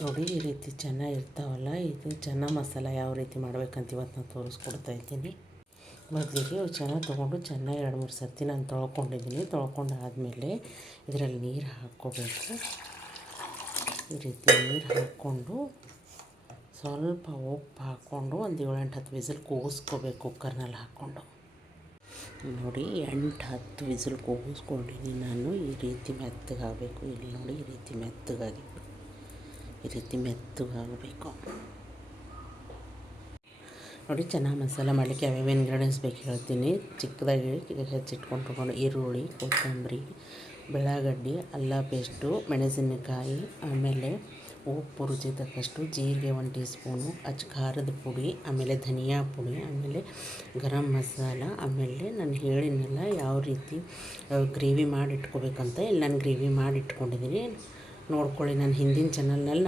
ನೋಡಿ ಈ ರೀತಿ ಚೆನ್ನಾಗಿರ್ತಾವಲ್ಲ, ಇದು ಚೆನ್ನ ಮಸಾಲ ಯಾವ ರೀತಿ ಮಾಡ್ಬೇಕಂತ ಇವತ್ತು ನಾನು ತೋರಿಸ್ಕೊಡ್ತಾ ಇದ್ದೀನಿ. ಮೊದಲಿಗೆ ಚೆನ್ನಾಗಿ ತೊಗೊಂಡು ಚೆನ್ನಾಗಿ 2-3 ಸರ್ತಿ ನಾನು ತೊಳ್ಕೊಂಡಿದ್ದೀನಿ. ತೊಳ್ಕೊಂಡಾದಮೇಲೆ ಇದರಲ್ಲಿ ನೀರು ಹಾಕ್ಕೋಬೇಕು. ಈ ರೀತಿ ನೀರು ಹಾಕ್ಕೊಂಡು ಸ್ವಲ್ಪ ಉಪ್ಪು ಹಾಕ್ಕೊಂಡು ಒಂದು 7-8 ವಿಸಿಲ್ ಕೂಗಿಸ್ಕೋಬೇಕು ಕುಕ್ಕರ್ನಲ್ಲಿ ಹಾಕ್ಕೊಂಡು. ನೋಡಿ 8-10 ವಿಸಿಲ್ ಕೂಗಿಸ್ಕೊಂಡಿದ್ದೀನಿ ನಾನು. ಈ ರೀತಿ ಮೆತ್ತಗಾಗಬೇಕು. ಇಲ್ಲಿ ನೋಡಿ ಈ ರೀತಿ ಮೆತ್ತಗಾಗಿ, ಈ ರೀತಿ ಮೆತ್ತಗಾಗಬೇಕು. ನೋಡಿ ಚೆನ್ನಾಗಿ ಮಸಾಲ ಮಾಡಲಿಕ್ಕೆ ಯಾವ್ಯಾವ ಇಂಗ್ರೀಡಿಯೆಂಟ್ಸ್ ಬೇಕು ಹೇಳ್ತೀನಿ. ಚಿಕ್ಕದಾಗಿ ಹೆಚ್ಚಿಟ್ಕೊಂಡು ಈರುಳ್ಳಿ, ಕೊತ್ತಂಬರಿ, ಬೆಳ್ಳಗಡ್ಡಿ, ಅಲ್ಲ ಪೇಸ್ಟು, ಮೆಣಸಿನಕಾಯಿ, ಆಮೇಲೆ ಉಪ್ಪು ರುಚಿ ತಕ್ಕಷ್ಟು, ಜೀರಿಗೆ 1 ಟೀ ಸ್ಪೂನು, ಖಾರದ ಪುಡಿ, ಆಮೇಲೆ ಧನಿಯಾ ಪುಡಿ, ಆಮೇಲೆ ಗರಂ ಮಸಾಲ. ಆಮೇಲೆ ನಾನು ಹೇಳಿದ್ನಲ್ಲ ಯಾವ ರೀತಿ ಗ್ರೇವಿ ಮಾಡಿ ಇಟ್ಕೋಬೇಕಂತ. ಇಲ್ಲಿ ನಾನು ಗ್ರೇವಿ ಮಾಡಿ ಇಟ್ಕೊಂಡಿದ್ದೀನಿ, ನೋಡ್ಕೊಳ್ಳಿ. ನಾನು ಹಿಂದಿನ ಚಾನಲ್ನಲ್ಲಿ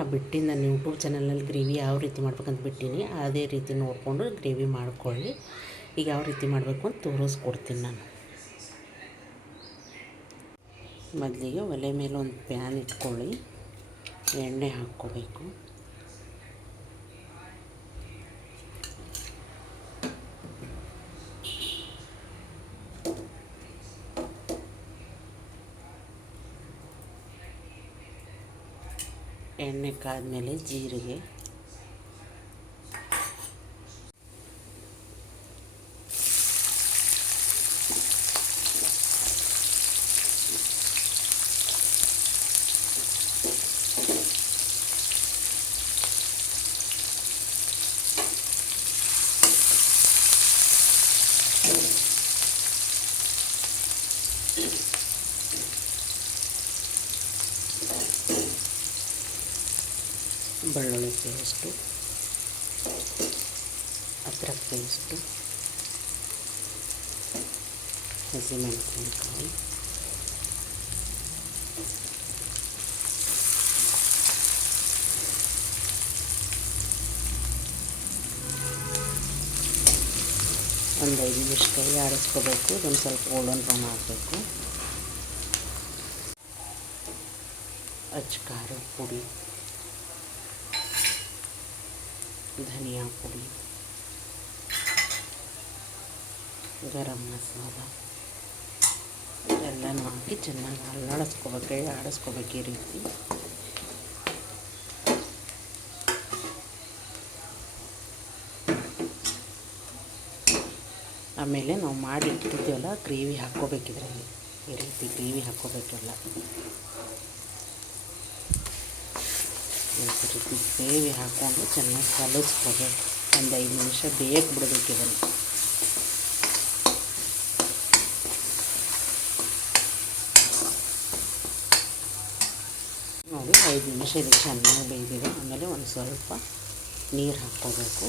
ನಾನು ಯೂಟ್ಯೂಬ್ ಚಾನಲ್ನಲ್ಲಿ ಗ್ರೇವಿ ಯಾವ ರೀತಿ ಮಾಡ್ಬೇಕಂತ ಬಿಟ್ಟೀನಿ. ಅದೇ ರೀತಿ ನೋಡಿಕೊಂಡು ಗ್ರೇವಿ ಮಾಡ್ಕೊಳ್ಳಿ. ಈಗ ಯಾವ ರೀತಿ ಮಾಡಬೇಕು ಅಂತ ತೋರಿಸ್ಕೊಡ್ತೀನಿ ನಾನು. ಮೊದಲಿಗೆ ಒಲೆ ಮೇಲೆ ಒಂದು ಪ್ಯಾನ್ ಇಟ್ಕೊಳ್ಳಿ, ಎಣ್ಣೆ ಹಾಕ್ಕೋಬೇಕು. ಎಣ್ಣೆ ಕಾದ್ಮೇಲೆ ಜೀರಿಗೆ, ಬೆಳ್ಳುಳ್ಳಿ ಪೇಸ್ಟು, ಅದ್ರಕ್ ಪೇಸ್ಟು, ಹಸಿಮೆಣಸಿನಕಾಯಿ, ಒಂದು 5 ನಿಮಿಷ ಕೈ ಆಡಿಸ್ಕೋಬೇಕು. ಇದೊಂದು ಸ್ವಲ್ಪ ಗೋಲ್ಡನ್ ಬ್ರೌನ್ ಆಗಬೇಕು. ಖಾರದ ಪುಡಿ, ಧನಿಯಾ ಪುಡಿ, ಗರಂ ಮಸಾಲ ಎಲ್ಲನೂ ಹಾಕಿ ಚೆನ್ನಾಗಿ ಆಡಿಸ್ಕೋಬೇಕು ಈ ರೀತಿ. ಆಮೇಲೆ ನಾವು ಮಾಡಿ ಇಟ್ಟಿರ್ತೀವಲ್ಲ ಗ್ರೇವಿ ಹಾಕ್ಕೋಬೇಕಿದ್ರಲ್ಲಿ. ಈ ರೀತಿ ಗ್ರೇವಿ ಹಾಕ್ಕೋಬೇಕೆಲ್ಲ. ಈ ರೀತಿ ಗ್ರೇವಿ ಹಾಕ್ಕೊಂಡು ಚೆನ್ನಾಗಿ ಕಲಿಸ್ಕೋಬೇಕು. ಒಂದು 5 ನಿಮಿಷ ಬೇಯಕ್ಕೆ ಬಿಡಬೇಕು ಇದನ್ನು. ನೋಡಿ 5 ನಿಮಿಷ ಇದು ಚೆನ್ನಾಗಿ ಬೇಯ್ದಿದೆ. ಆಮೇಲೆ ಒಂದು ಸ್ವಲ್ಪ ನೀರು ಹಾಕ್ಕೋಬೇಕು.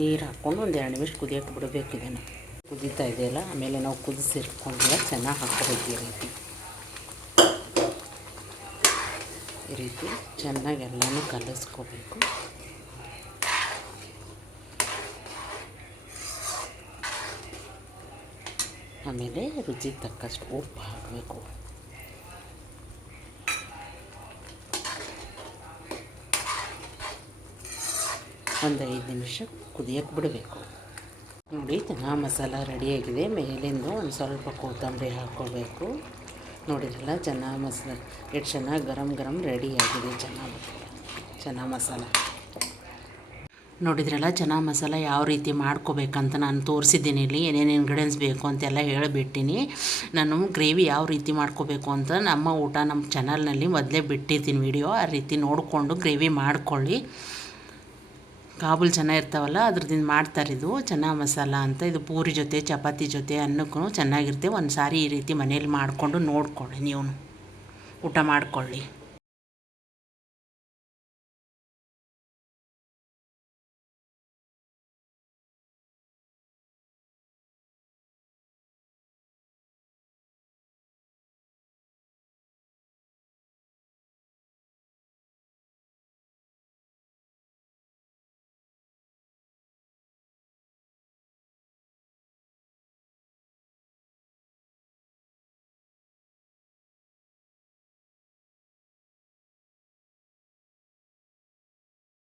ನೀರು ಹಾಕ್ಕೊಂಡು ಒಂದು 2 ನಿಮಿಷ ಕುದಿಯೋಕ್ಕೆ ಬಿಡಬೇಕು. ಇದನ್ನು ಕುದೀತಾ ಇದೆಯಲ್ಲ, ಆಮೇಲೆ ನಾವು ಕುದಿಸಿಟ್ಕೊಂಡೆಲ್ಲ ಚೆನ್ನಾಗಿ ಹಾಕ್ಕೋಬೇಕು. ಈ ರೀತಿ ಚೆನ್ನಾಗಿ ಎಲ್ಲನೂ ಕಲಿಸ್ಕೋಬೇಕು. ಆಮೇಲೆ ರುಚಿಗೆ ತಕ್ಕಷ್ಟು ಉಪ್ಪು ಹಾಕಬೇಕು. ಒಂದು 5 ನಿಮಿಷ ಕುದಿಯೋಕ್ಕೆ ಬಿಡಬೇಕು. ನೋಡಿ ಚೆನ್ನ ಮಸಾಲ ರೆಡಿಯಾಗಿದೆ. ಮೇಲಿಂದ ಒಂದು ಸ್ವಲ್ಪ ಕೊತ್ತಂಬರಿ ಹಾಕ್ಕೋಬೇಕು. ನೋಡಿದ್ರಲ್ಲ ಚೆನ್ನ ಮಸಾಲ ಎಷ್ಟು ಚೆನ್ನಾಗಿ ಗರಂ ರೆಡಿಯಾಗಿದೆ. ಚೆನ್ನ ಮಸಾಲ ನೋಡಿದ್ರಲ್ಲ. ಚೆನ್ನ ಮಸಾಲ ಯಾವ ರೀತಿ ಮಾಡ್ಕೋಬೇಕಂತ ನಾನು ತೋರಿಸಿದ್ದೀನಿ. ಇಲ್ಲಿ ಏನೇನು ಇಂಗ್ರೀಡಿಯೆಂಟ್ಸ್ ಬೇಕು ಅಂತೆಲ್ಲ ಹೇಳಿಬಿಟ್ಟಿನಿ. ನಾನು ಗ್ರೇವಿ ಯಾವ ರೀತಿ ಮಾಡ್ಕೋಬೇಕು ಅಂತ ನಮ್ಮ ಚಾನಲ್ನಲ್ಲಿ ಮೊದಲೇ ಬಿಟ್ಟಿದ್ದೀನಿ ವಿಡಿಯೋ. ಆ ರೀತಿ ನೋಡಿಕೊಂಡು ಗ್ರೇವಿ ಮಾಡ್ಕೊಳ್ಳಿ. ಕಾಬೂಲ್ ಚೆನ್ನಾಗಿರ್ತಾವಲ್ಲ ಅದ್ರದಿಂದ ಮಾಡ್ತಾರೆ. ಇದು ಚೆನ್ನ ಮಸಾಲ ಅಂತ. ಇದು ಪೂರಿ ಜೊತೆ ಚಪಾತಿ ಜೊತೆ ಅನ್ನಕ್ಕೂ ಚೆನ್ನಾಗಿರುತ್ತೆ. ಒಂದು ಸಾರಿ ಈ ರೀತಿ ಮನೇಲಿ ಮಾಡಿಕೊಂಡು ನೋಡ್ಕೊಳ್ಳಿ, ನೀವು ಊಟ ಮಾಡ್ಕೊಳ್ಳಿ.